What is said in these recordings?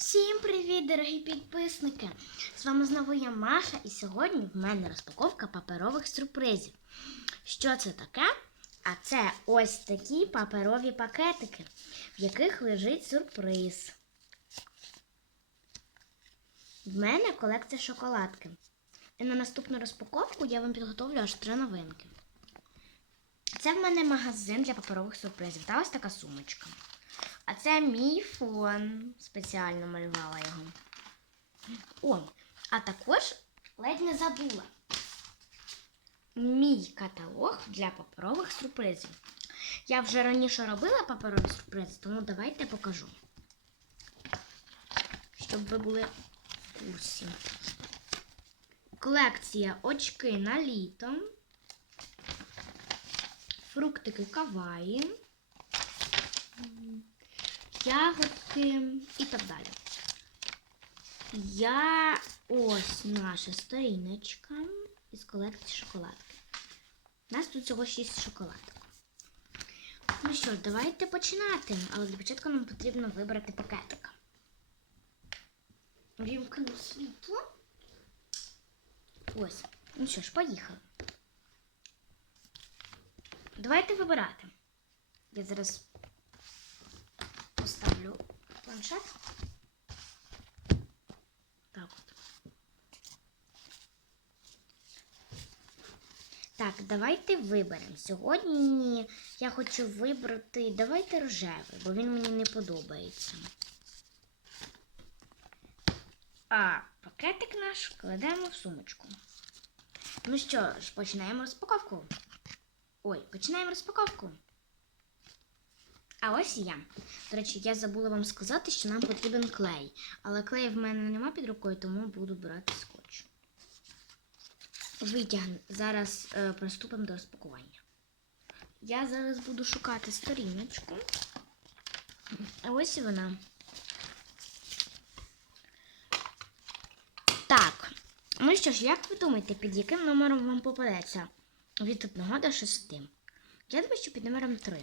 Всім привіт, дорогі підписники! З вами знову я Маша, і сьогодні в мене розпаковка паперових сюрпризів. Що це таке? А це ось такі паперові пакетики, в яких лежить сюрприз. В мене колекція шоколадки. І на наступну розпаковку я вам підготовлю аж три новинки. Це в мене магазин для паперових сюрпризів. Та ось така сумочка. А це мій фон. Спеціально малювала його. О, а також ледь не забула. Мій каталог для паперових сюрпризів. Я вже раніше робила паперові сюрпризи, тому давайте покажу. Щоб ви були в курсі. Колекція очки на літо. Фруктики каваї ягодки і так далі. Я ось наша сторіночка із колекції шоколадки. У нас тут всього 6 шоколадок. Ну що давайте починати. Але для початку нам потрібно вибрати пакетик. Вімкну світло. Ось. Ну що ж, поїхали. Давайте вибирати. Я зараз планшет. Так от. Так, давайте виберемо. Сьогодні я хочу вибрати. Давайте рожевий, бо він мені не подобається. А пакетик наш кладемо в сумочку. Ну що ж, починаємо розпаковку. Ой, починаємо розпаковку. А ось і я. До речі, я забула вам сказати, що нам потрібен клей. Але клею в мене нема під рукою, тому буду брати скотч. Витягну. Зараз е, приступимо до розпакування. Я зараз буду шукати сторіночку. А ось і вона. Так. Ну що ж, як ви думаєте, під яким номером вам попадеться? Від 1 до 6. Я думаю, що під номером 3.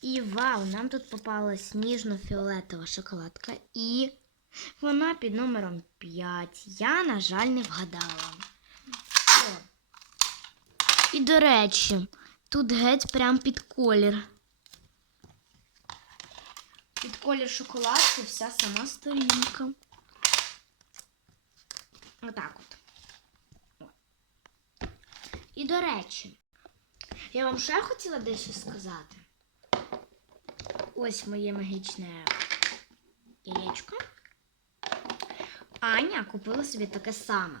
І вау, нам тут попалась ніжно-фіолетова шоколадка і вона під номером 5. Я, на жаль, не вгадала. О. І, до речі, тут геть прям під колір. Під колір шоколадки вся сама сторінка. Отак от. І, до речі, я вам ще хотіла дещо сказати. Ось моє магічне яєчко. Аня купила собі таке саме.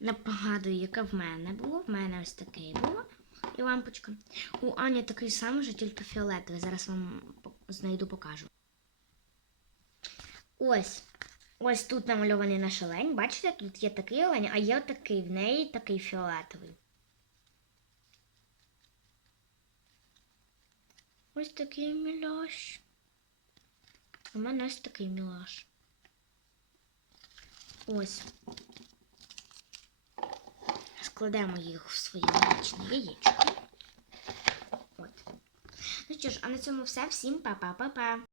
Не погадую, яке в мене було. В мене ось таке було. І лампочка. У Ані такий самий, вже тільки фіолетовий. Зараз вам знайду покажу. Ось. Ось тут намальований наш олень. Бачите, тут є такий олень, а є такий в неї такий фіолетовий. Ось такий міляш. У мене ось такий мілаш. Ось. Складемо їх в свої магічне яєчки. От. Ну що ж, а на цьому все. Всім па-па-па-па.